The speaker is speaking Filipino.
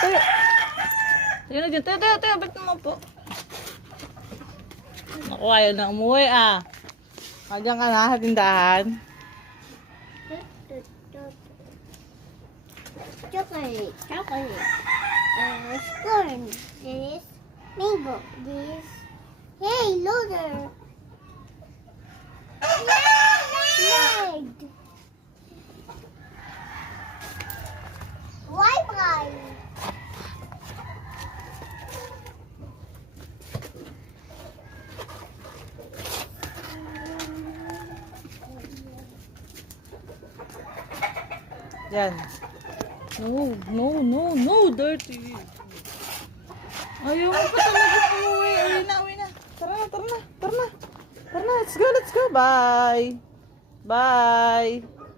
tayo. Tayo na dyan. Tayo. Ba't naman po? Naku, ayaw na umuwi ah. Kajang ka na sa tindahan. Chocolate. Corn. This mango. This. Hey, loader. Leg. Wi-Fi. Yan. No, dirty. Ayaw mo pa talaga umuwi. Uwi na. Tara na. Let's go. Bye.